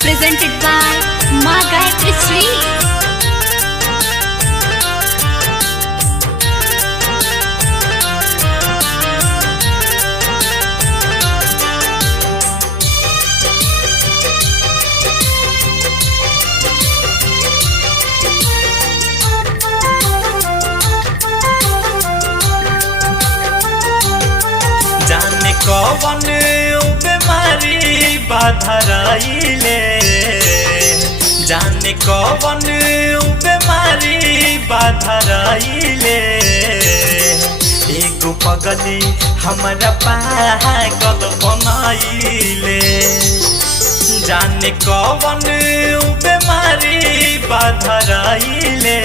presented by Ma Gayatri Sri. जाने कौन बीमारी बाधराइले जाने कौन बीमारी बाधराइले एगो पगली हमारा पागल बनाइले जाने कौन बीमारी बाधराइले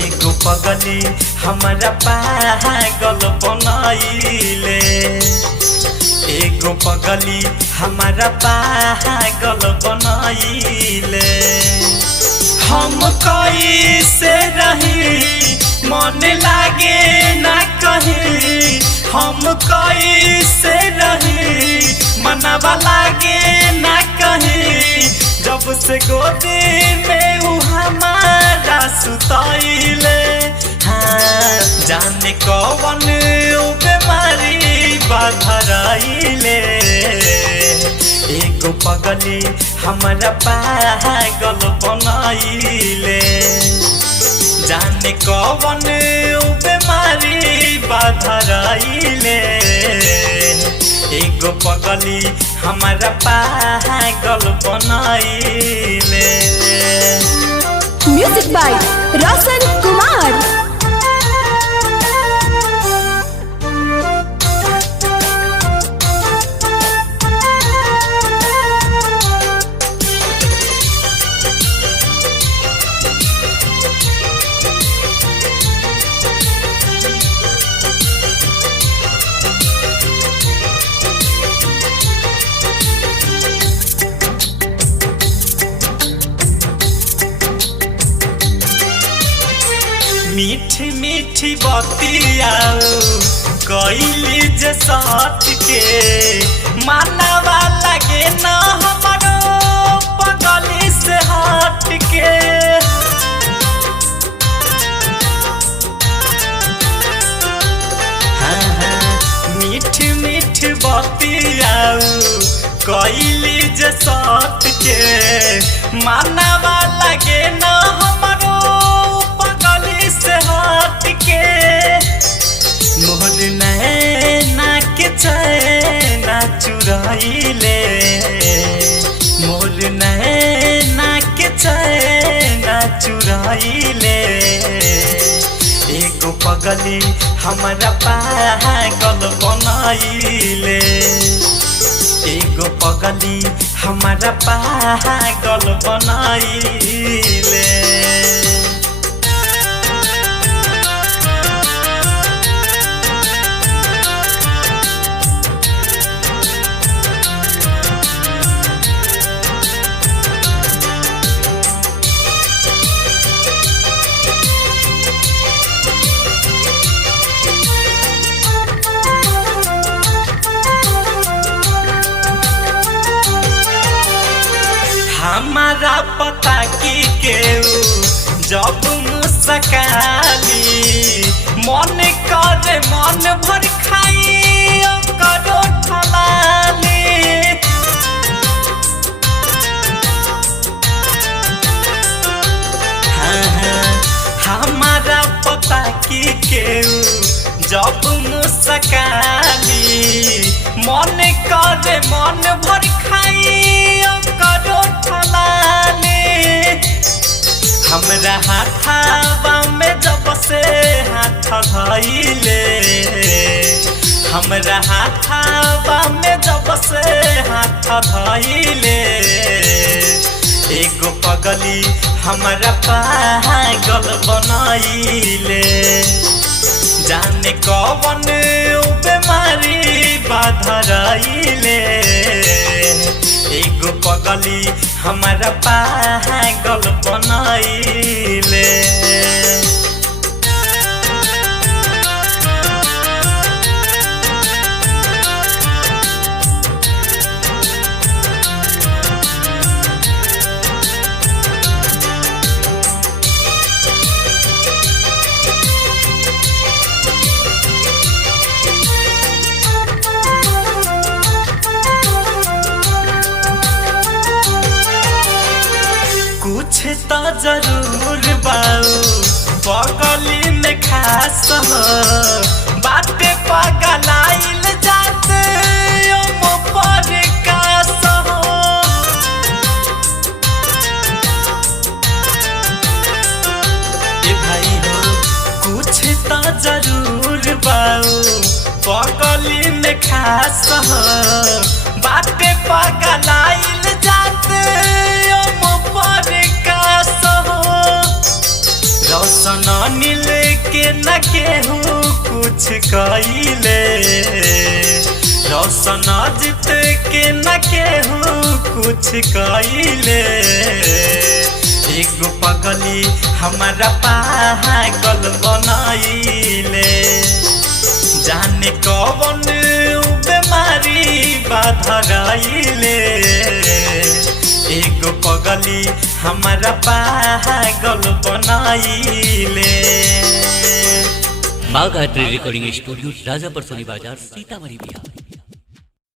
एगो पगली हमारा पागल बनाइले एगो पगली हमारा पागल बनाइले हम कैसे रही मन लागे ना कहीं हम कैसे रही मनवा लागे ना कहीं जब से गोदी में वो हमारा सुताइले जाने कौन बीमारी बाधराइले एगो पगली हमारा पागल बनाइले जाने कौन बीमारी बाधराइले एगो पगली हमारा पागल बनाइले। Music by Roshan Kumar. मीठी मीठी बतियाओ कैली जे साथ के मानवा लगे न हमारो पगली से हट के मीठी मीठी बतियाओ कैली जे साथ के मानवा लगे न हमारो से हट के मोर नैना के चैना चुराइले मोर नैना के चैना चुराइले एगो पगली हमारा पागल बनाइले एगो पगली हमारा पागल बनाइले। हमारा पता की केहू जब मुस्काली मन करे मन भर खाई करो ठलाली हमारा पता की केहू जब मुस्काली मन करे मन भर खाई करो ठलाली हमरा हाथावा में जब से हाथ धइले हमरा हाथावा में जब से हाथ धइले एगो पगली हमारा पागल बनाइले जाने कौन बीमारी बाधराइले एगो पगली हमारा पागल बनाइले। जरूर बाऊ पगली में खास हो बाटे पगलाइल जाते पर कास हो ए भाई हो कुछ तो जरूर बाऊ पगली में खास हो बाटे पगलाइल जाते पर कास हो रोशन नील के न केहू कुछ कइले रोशन जीत के न केहू कुछ कइले एगो पगली हमारा पागल बनाइले जाने कौन बीमारी बाधराइले एगो पगली हमारा पागल बनाइले। माँ गायत्री रिकॉर्डिंग स्टूडियो राजापुर सोनी बाजार सीतामढ़ी बिहार।